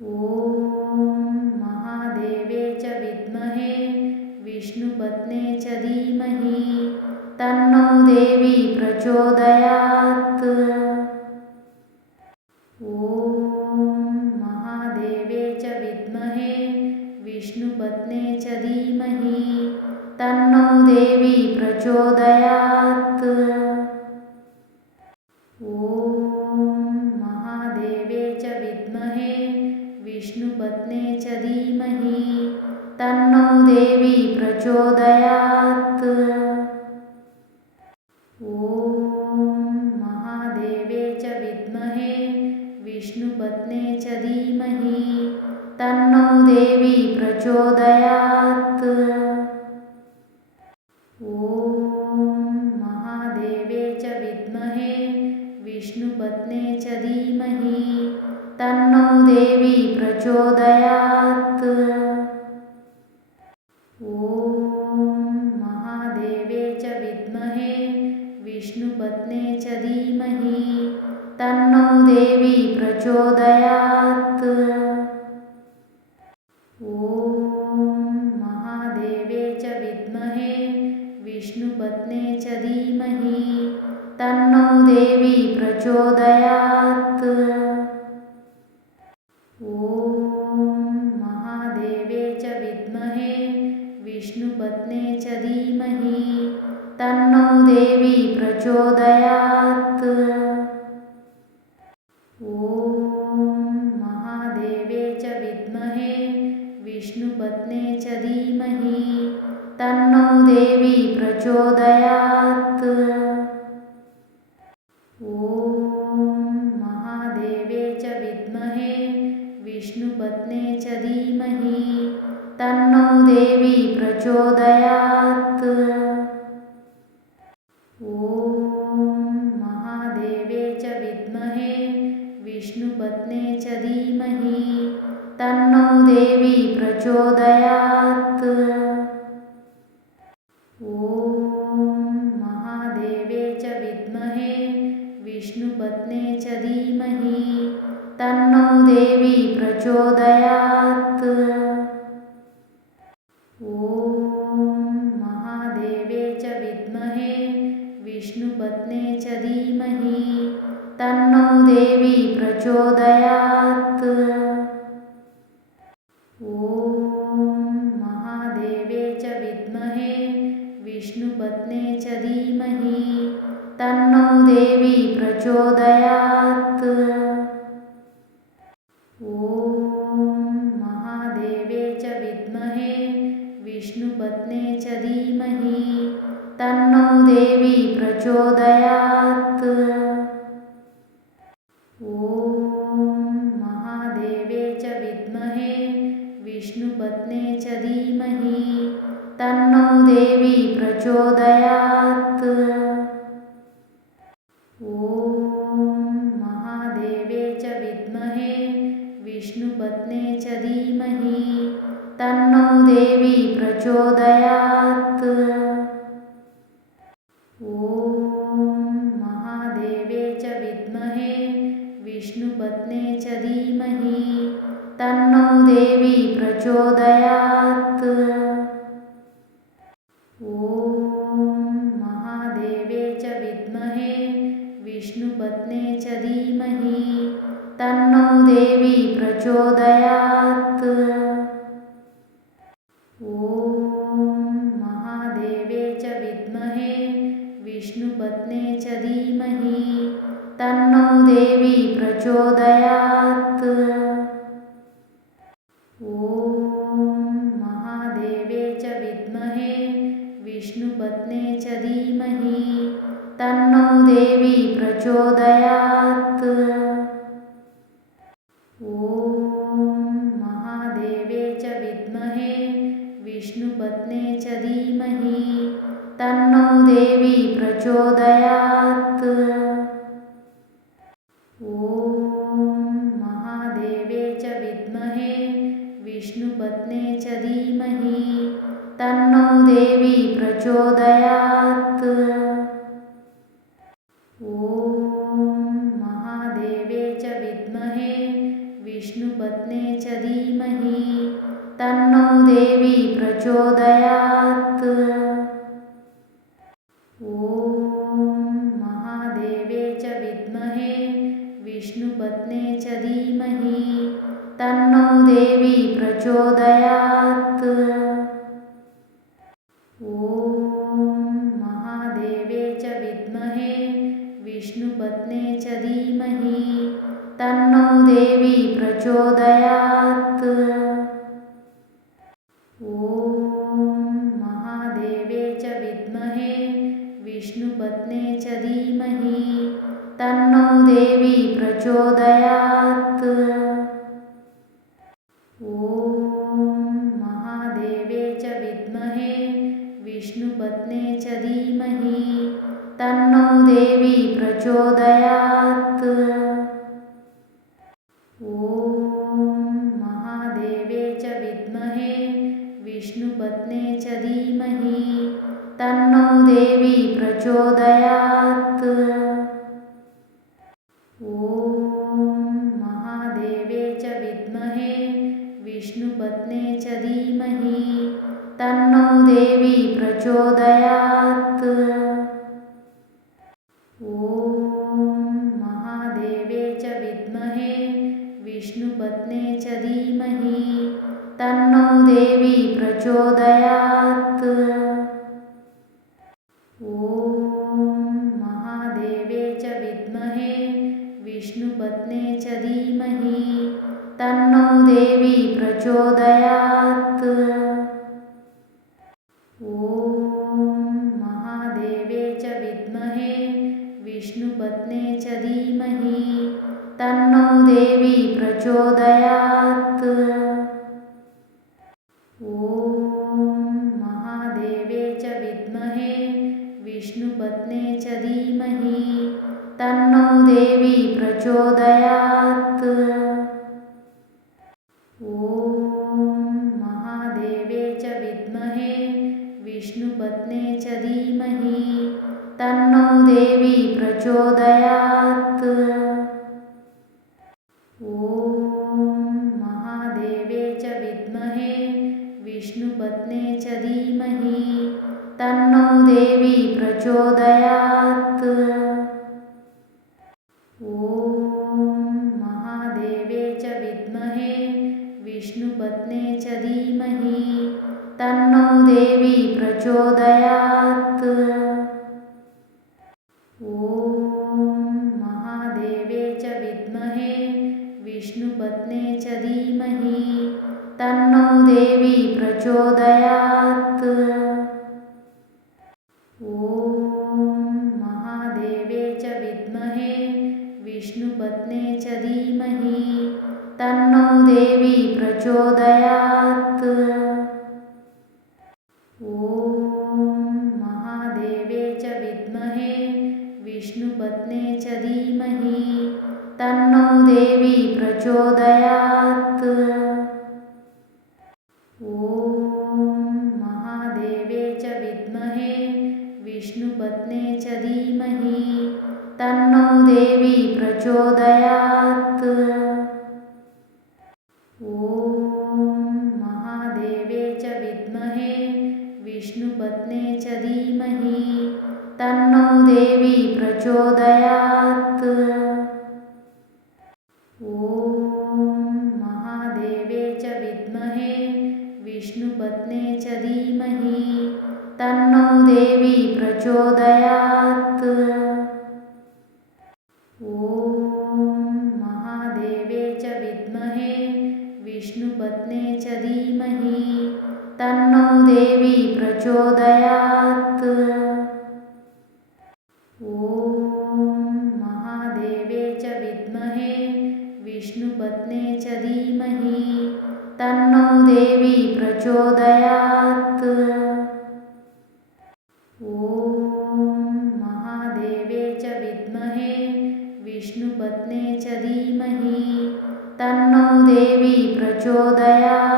ॐ महादेवे च विद्महे विष्णुपत्ने च धीमहि तन्नो देवी प्रचोदयात्। ॐ महादेवे च विद्महे विष्णुपत्ने च धीमहि तन्नो देवी प्रचोदयात्। ॐ महादेवे च विद्महे विष्णुपत्ने च धीमहि तन्नो देवी प्रचोदयात्। ॐ महादेवे च विद्महे विष्णुपत्ने च धीमहि तन्नो देवी प्रचोदयात्। ॐ महादेवे च विद्महे विष्णुपत्ने च धीमहि तन्नो देवी प्रचोदयात्। ॐ महादेवे च विद्महे विष्णुपत्ने च धीमहि तन्नो देवी प्रचोदयात्। ॐ महादेवे च विद्महे विष्णुपत्ने च धीमहि तन्नो देवी प्रचोदयात्। ॐ महादेवे च विद्महे विष्णुपत्ने च धीमहि तन्नो देवी प्रचोदयात्। ॐ महादेवे च विद्महे विष्णुपत्ने च धीमहि तन्नो देवी प्रचोदयात्। ॐ महादेवे च विद्महे विष्णुपत्ने च धीमहि तन्नो देवी प्रचोदयात्। ॐ महादेवे च विद्महे विष्णुपत्ने च धीमहि तन्नो देवी प्रचोदयात्। ॐ महादेवे च विद्महे विष्णुपत्ने च धीमहि तन्नो देवी प्रचोदयात्। ॐ महादेवे च विद्महे विष्णुपत्ने च धीमहि तन्नो देवी प्रचोदयात्। ॐ महादेवे च विद्महे विष्णुपत्ने च धीमहि तन्नो देवी प्रचोदयात्। ॐ महादेवे च विद्महे विष्णुपत्ने च धीमहि तन्नो देवी प्रचोदयात्। ॐ महादेवे च विद्महे विष्णुपत्ने च धीमहि तन्नो देवी प्रचोदयात्। ॐ महादेवे च विद्महे विष्णुपत्ने च धीमहि तन्नो देवी प्रचोदयात्। ॐ महादेवे च विद्महे विष्णुपत्ने च धीमहि तन्नो देवी प्रचोदयात्। ॐ महादेवे च विद्महे विष्णुपत्ने च धीमहि तन्नो देवी प्रचोदयात्। ॐ महादेवे च विद्महे विष्णुपत्ने च धीमहि तन्नो देवी प्रचोदयात्। ॐ महादेवे च विद्महे विष्णुपत्ने च धीमहि तन्नो देवी प्रचोदयात्। ॐ महादेवे च विद्महे विष्णुपत्ने च धीमहि तन्नो देवी प्रचोदयात्। ॐ महादेवे च विद्महे विष्णुपत्ने च धीमहि तन्नो देवी प्रचोदयात्। ॐ महादेवे च विद्महे विष्णुपत्ने विष्णुपत्ने च धीमहि तन्नो देवी प्रचोदयात्। ॐ महादेवे च विद्महे विष्णुपत्ने च धीमहि तन्नो देवी प्रचोदयात्। ॐ महादेवे च विद्महे विष्णुपत्ने च धीमहि तन्नो देवी प्रचोदयात्। ॐ महादेवे च विद्महे विष्णुपत्ने च धीमहि तन्नो देवी प्रचोदयात्। ॐ महादेवे च विद्महे विष्णुपत्ने च धीमहि तन्नो देवी प्रचोदयात्। ॐ महादेवे च विद्महे विष्णुपत्ने च धीमहि तन्नो देवी प्रचोदयात्। ॐ महादेवे च विद्महे विष्णुपत्ने च धीमहि तन्नो देवी प्रचोदयात्। ॐ महादेवे च विद्महे विष्णुपत्ने च धीमहि तन्नो देवी प्रचोदयात्। ॐ महादेवे च विद्महे विष्णुपत्ने च धीमहि तन्नो देवी प्रचोदयात्। ॐ महादेवे च विद्महे विष्णुपत्ने च धीमहि तन्नो देवी प्रचोदयात्। ॐ महादेवे च विद्महे विष्णुपत्ने च धीमहि तन्नो देवी प्रचोदयात्। ॐ महादेवे च विद्महे विष्णुपत्ने च धीमहि तन्नो देवी प्रचोदयात्। ॐ महादेवे च विद्महे विष्णुपत्ने च धीमहि तन्नो देवी प्रचोदयात्। ॐ महादेवे च विद्महे विष्णुपत्ने च धीमहि तन्नो देवी प्रचोदयात्। ॐ महादेवे च विद्महे विष्णुपत्ने च धीमहि तन्नो देवी प्रचोदयात्। ॐ महादेवे च विद्महे विष्णुपत्ने च धीमहि तन्नो देवी प्रचोदयात्। ॐ महादेवे च विद्महे विष्णुपत्ने च धीमहि तन्नो देवी प्रचोदयात्। ॐ महादेवे च विद्महे विष्णुपत्ने च धीमहि तन्नो देवी प्रचोदयात्। ॐ महादेवे च विद्महे विष्णुपत्ने च धीमहि तन्नो देवी प्रचोदयात्। ॐ महादेवे च विद्महे विष्णुपत्ने च धीमहि तन्नो देवी प्रचोदयात्। ॐ महादेवे च विद्महे विष्णुपत्ने च धीमहि तन्नो देवी प्रचोदयात्। ॐ महादेवे च विद्महे विष्णुपत्ने च धीमहि तन्नो देवी प्रचोदयात्। ॐ महादेवे च विद्महे विष्णुपत्ने च धीमहि तन्नो देवी प्रचोदयात्।